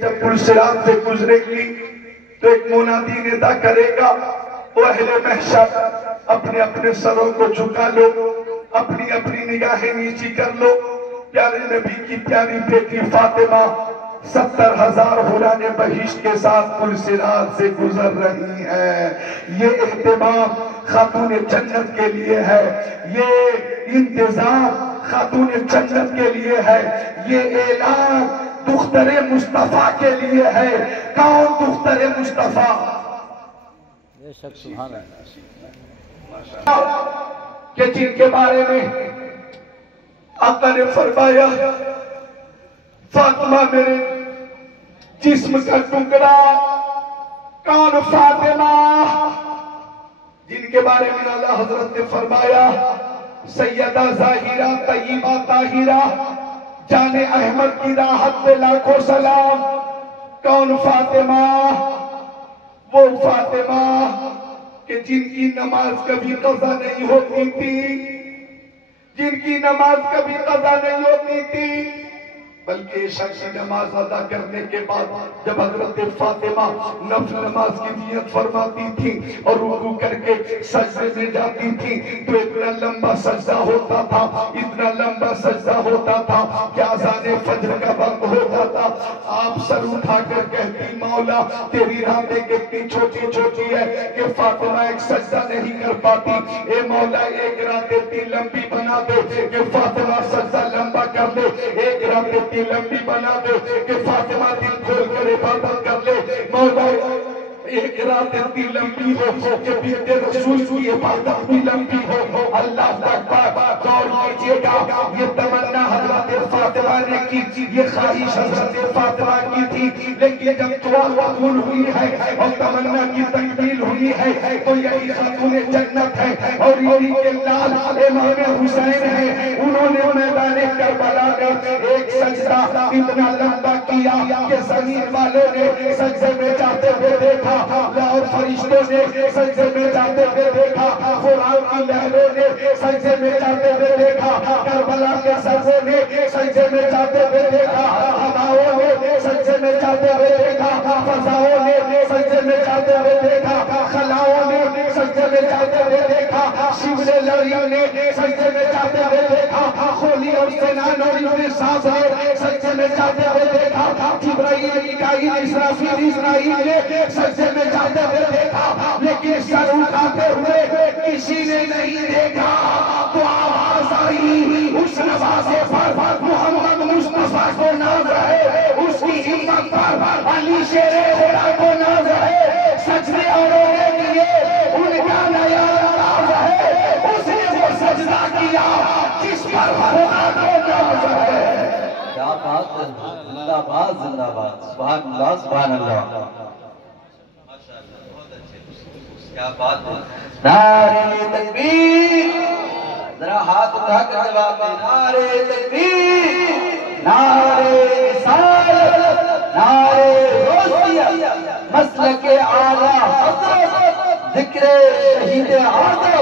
जब पुलसिरात से गुजरेगी तो एक मुनादी निदा करेगा, वो अहले महशर अपने अपने सरों को झुका लो, अपनी अपनी निगाहें नीची कर लो। प्यारे नबी की प्यारी बेटी फातिमा 70,000 हुराने बहिश्त के साथ पुलसिरात से गुजर रही है। ये एहतिमाम खातून जन्नत के लिए है, ये इंतजाम खातून जन्नत के लिए है, ये ऐलान दुख्तरे मुस्तफा के लिए है। कौन दुख्तरे मुस्तफा? कि जिनके बारे में आका ने फरमाया, फातिमा मेरे जिस्म का टुकड़ा। कौन फातिमा? जिनके बारे में आला हजरत ने फरमाया, सैयदा जाहिरा तय्यबा ताहिरा जाने अहमद की राहत पे लाखों सलाम। कौन फातिमा? वो फातिमा कि जिनकी नमाज कभी कज़ा नहीं होती थी, जिनकी नमाज कभी कज़ा नहीं होती थी, बल्कि इशा की नमाज अदा करने के बाद जब हजरत फातिमा नफ्ल नमाज की नियत फरमाती थी और रुकू करके सजदे में जाती थी तो इतना लंबा सजदा होता था, इतना लंबा सजदा होता था कि अज़ाने फज्र का वक्त होता था। आप सर उठाकर कहती, मौला तेरी रातें कितनी छोटी छोटी है कि फातिमा एक सजदा नहीं कर पाती। ए मौला एक रात इतनी लंबी बना दे कि फातिमा सजदा लंबा कर ले, एक रात इतनी लंबी बना दे कि फातिमा दिल खोल कर इबादत कर ले। मौला एक रात इतनी लंबी हो कि बीते रसूल की इबादत भी लंबी हो। अल्लाह अकबर। गौर कीजिएगा, ये तमन्ना हजरत फातिमा ने की, ये ख्वाहिश हजरत फातिमा की थी, लेकिन जब दुआ कबूल हुई है और तमन्ना की तकमील हुई है तो यही खातून जन्नत है और यही के लाल इमाम हुसैन है। उन्होंने मैदान करबला में एक सजदा इतना लंबा किया कि जमीन वालों ने सजदे में जाते हुए देखा, और फरिश्तों ने सजदे में जाते हुए देखा, कुरान की लहरों ने सजदे में जाते हुए देखा, करबला के सरसों ने सजदे में जाते हुए देखा, हवाओं ने सजदे में जाते हुए देखा, फजाओं ने सजदे में जाते हुए देखा, खलाओं ने सजदे में जाते हुए देखा, शिवले लड़ियों ने सजदे में जाते हुए देखा, खोली और सेनान और इब्ने सास ने सजदे में जाते हुए देखा, जिब्राइल मीकाईल इसराफील इस्राईल ने सजदे में जाते हुए देखा, लेकिन सर उठाते हुए किसी ने नहीं देखा। तो आवाज आई उस नवाज़े पर, मोहम्मद मुस्तफा को नाज है, उसकी हिम्मत पर अली शेरे खुदा को नाज है, सजदे और रोने लिए उनका नया अंदाज है, उसने वो सजदा किया जिस पर खुदा को नाज है। क्या बात है, जिंदाबाद जिंदाबाद, सुभान अल्लाह सुभान अल्लाह, क्या बात है। नारे तकबीर, जरा हाथ उठा कर जवाब दे। नारे तकबीर, नारे रिसालत, नारे रोसिया, मसलके आला हज़रत, ज़िक्र शहीद आज़म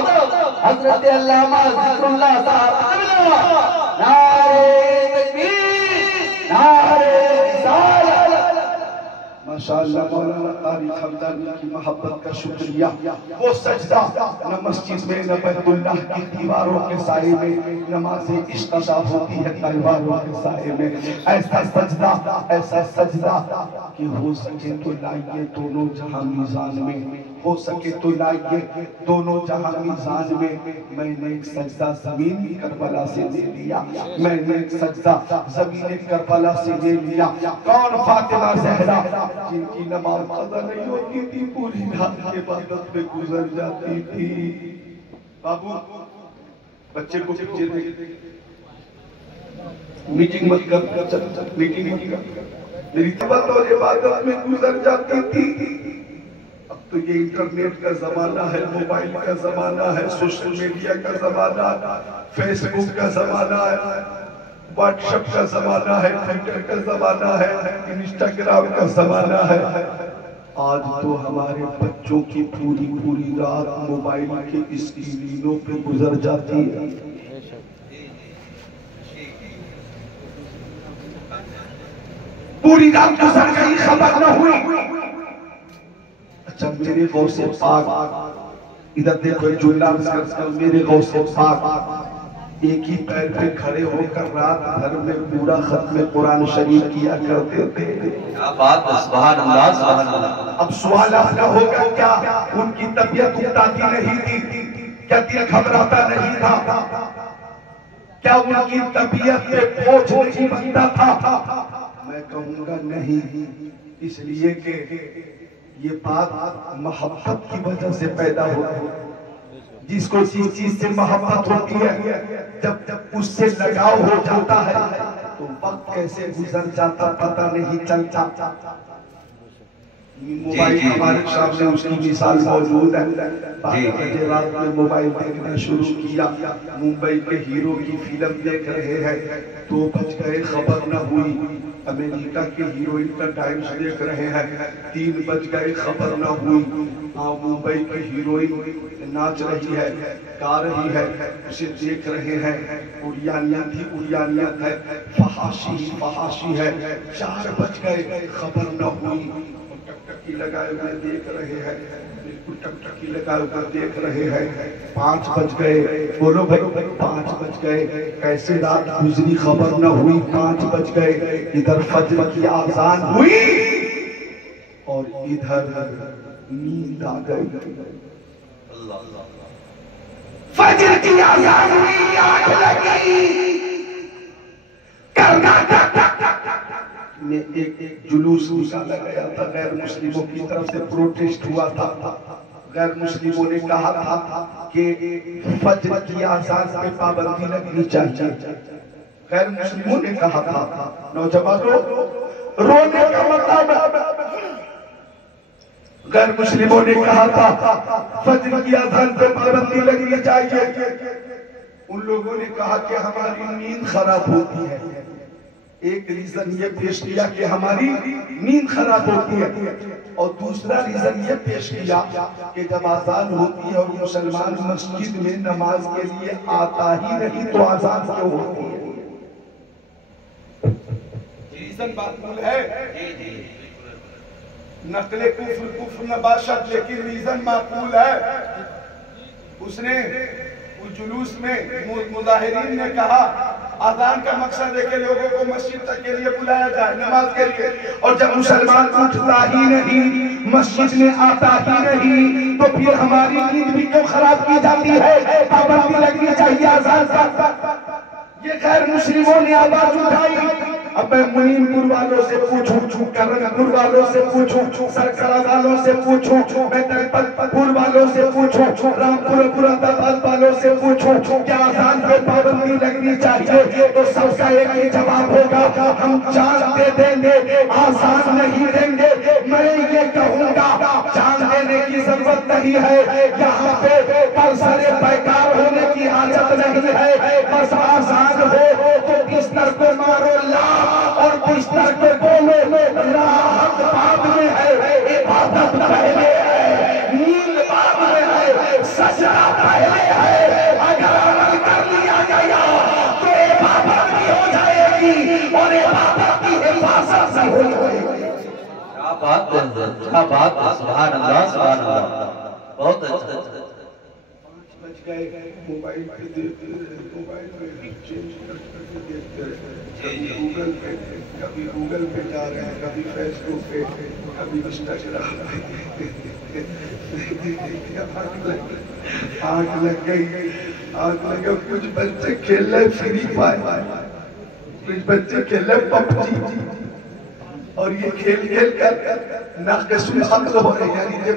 हज़रत अल्लामा ज़िक्रुल्लाह साहब। नारे तकबीर, नारे रिसालत। माशाअल्लाह मौलाना तारिक हमदानी की मोहब्बत का शुक्रिया। वो सजदा न मस्जिद में न बैतुल्लाह की दीवारों के साए में, नमाज़े इश्क अदा होती है तलवारों के साए में। ऐसा सजदा कि हो सके तो लाइए दोनों जहां मीज़ान में, हो सके तो लाइए दोनों जहां मीज़ान में। मैंने एक सजदा ज़मीन करबला से ले लिया, मैंने एक सजदा ज़मीन करबला से ले लिया। कौन? फातिमा ज़हरा, जिनकी नमाज कज़ा नहीं होती थी, पूरी रात इबादत में गुजर जाती थी। बाबू बच्चे को पीछे देख, मीटिंग मत कर, मीटिंग मत कर, मेरी इबादत और इबादत में गुजर जाती थी। अब तो ये इंटरनेट का जमाना है, मोबाइल का जमाना है, सोशल मीडिया का जमाना है, फेसबुक का जमाना है, व्हाट्सएप का जमाना है, ट्विटर का जमाना है, इंस्टाग्राम का जमाना है। आज तो हमारे बच्चों की पूरी रात मोबाइल के स्क्रीनों पे गुजर जाती है। पूरी रात गुजर गई, खबर न हुई। अच्छा मेरे गौसे पाक, इधर देखो जुमला मेरे गौसे पाक एक ही पैर पे खड़े होकर रात भर में पूरा खत्म कुरान शरीफ किया करते थे। क्या बात है, सुभान अल्लाह सुभान अल्लाह। अब सवाल आपका होगा क्या उनकी तबीयत उताती नहीं थी, क्या दिल घबराता नहीं था, क्या उनकी तबीयत पे बोझ नहीं बनता था? मैं कहूंगा नहीं, इसलिए कि ये बात मोहब्बत की वजह से पैदा होती है। जिसको जिस चीज से मोहब्बत होती है, जब उससे लगाव हो जाता है तो वक्त कैसे गुजर जाता पता नहीं चलता। मोबाइल हमारे सामने उसकी मिसाल मौजूद है। 12 बजे रात में मोबाइल देखना शुरू किया, मुंबई के हीरो की फिल्म देख रहे हैं, 2 बज गए खबर न हुई। अमेरिका के हीरोइन का टाइम्स देख रहे हैं, 3 बज गए खबर न हुई। मुंबई की हीरोइन नाच रही है, गा रही है, उसे देख रहे हैं। उड़ियानियत ही उड़ियानियत है, फहाशी ही फहाशी है। 4 बज गए खबर न हुई। टकटकी लगाए हुए देख रहे हैं, बिल्कुल टकटकी लगाए हुए देख रहे हैं। 5 बज गए, बोलो भाई 5 बज गए, कैसे रात गुजरी खबर न हुई। 5 बज गए, इधर फजर की आजान हुई और इधर नींद आ गई। फजर की आजान हुई, आग लगी, में एक जुलूस निकाला गया था, गैर मुस्लिमों की तरफ से प्रोटेस्ट हुआ था। गैर मुस्लिमों ने कहा था कि फजर की आजान पे पाबंदी लगनी चाहिए। गैर मुस्लिमों ने कहा था, नौजवानों रोने का मतलब, गैर मुस्लिमों ने कहा था फजर की आजान पे पाबंदी लगनी चाहिए। उन लोगों ने कहा कि हमारी नींद खराब होती है। एक रीजन ये पेश किया कि हमारी नींद खराब होती है, और दूसरा रीजन ये पेश किया कि जब आजान होती है और मुसलमान मस्जिद में नमाज के लिए आता ही नहीं तो आजान क्यों होती है? रीजन माकूल है, नकले कुफ्र नबाशत, लेकिन रीजन माकूल है। उसने उस जुलूस में मुजाहिरीन ने कहा आजान का मकसद है कि लोगों को मस्जिद तक के लिए बुलाया जाए नमाज के लिए, और जब मुसलमान उठता ही नहीं, मस्जिद में आता ही नहीं, तो फिर हमारी नींद भी क्यों खराब की जाती है? पाबंदी लगनी चाहिए आजान का। ये गैर मुस्लिमों ने आवाज उठाई। अब मैं मुनीमपुर वालों से पूछूं, करनपुर वालों से पूछूं, सरकड़ा वालों से पूछूं, मैं दलपतपुर वालों से पूछूं, रामपुर मुरादाबाद वालों से पूछूं, क्या आजान पे पाबंदी लगनी चाहिए? तो सबका एक ही जवाब होगा, हम जान दे देंगे, आजान नहीं देंगे। मैं ये कहूंगा जान देने की जरूरत नहीं है, यहाँ पे परसरे बेकार होने की हाजत नहीं है। बस आजान हो तो बिस्तर को मारो ला, और बिस्तर को बोलो राहत बाद में है, इबादत पहले है, नींद बाद में है, सजदा पहले है। अगर अमल कर लिया गया तो इबादत भी हो जाएगी और इबादत की हिफाजत से हो जाएगी। क्या बात है, क्या बात है, सुभान अल्लाह सुभान अल्लाह। बहुत अच्छा। 5 बज गए, मोबाइल पे देखते रहे, मोबाइल में चेंज करके देखते रहे, कभी गूगल पे जा रहे हैं, कभी फेसबुक पे, कभी इंस्टाग्राम पे। आग लग गई, आग लगा। कुछ बच्चे खेल रहे फ्री फायर, कुछ बच्चे खेल रहे पबजी, और ये खेल खेल कर नाक़िस अक्ल हो रहे हैं।